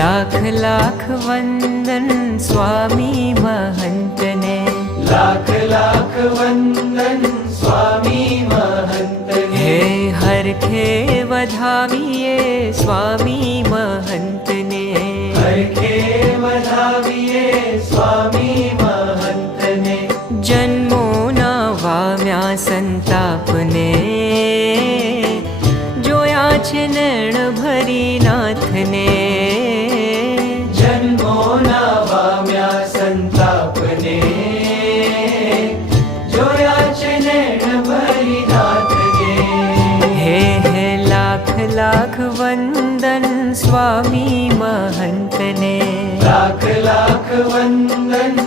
लाख लाख वंदन स्वामी महंत ने। लाख लाख वंदन स्वामी महंत ने। हे हरखे वधाविए स्वामी महंत ने। हरखे वधाविए स्वामी महंत ने। जन्मो ना वाम्या संताप ने, जोया छे नैण भरी नाथ ने। जन्मो ना वाम्या संताप ने, जोया छे नैण भरी नाथ ने। हे लाख लाख वंदन स्वामी महंत ने। लाख लाख वंदन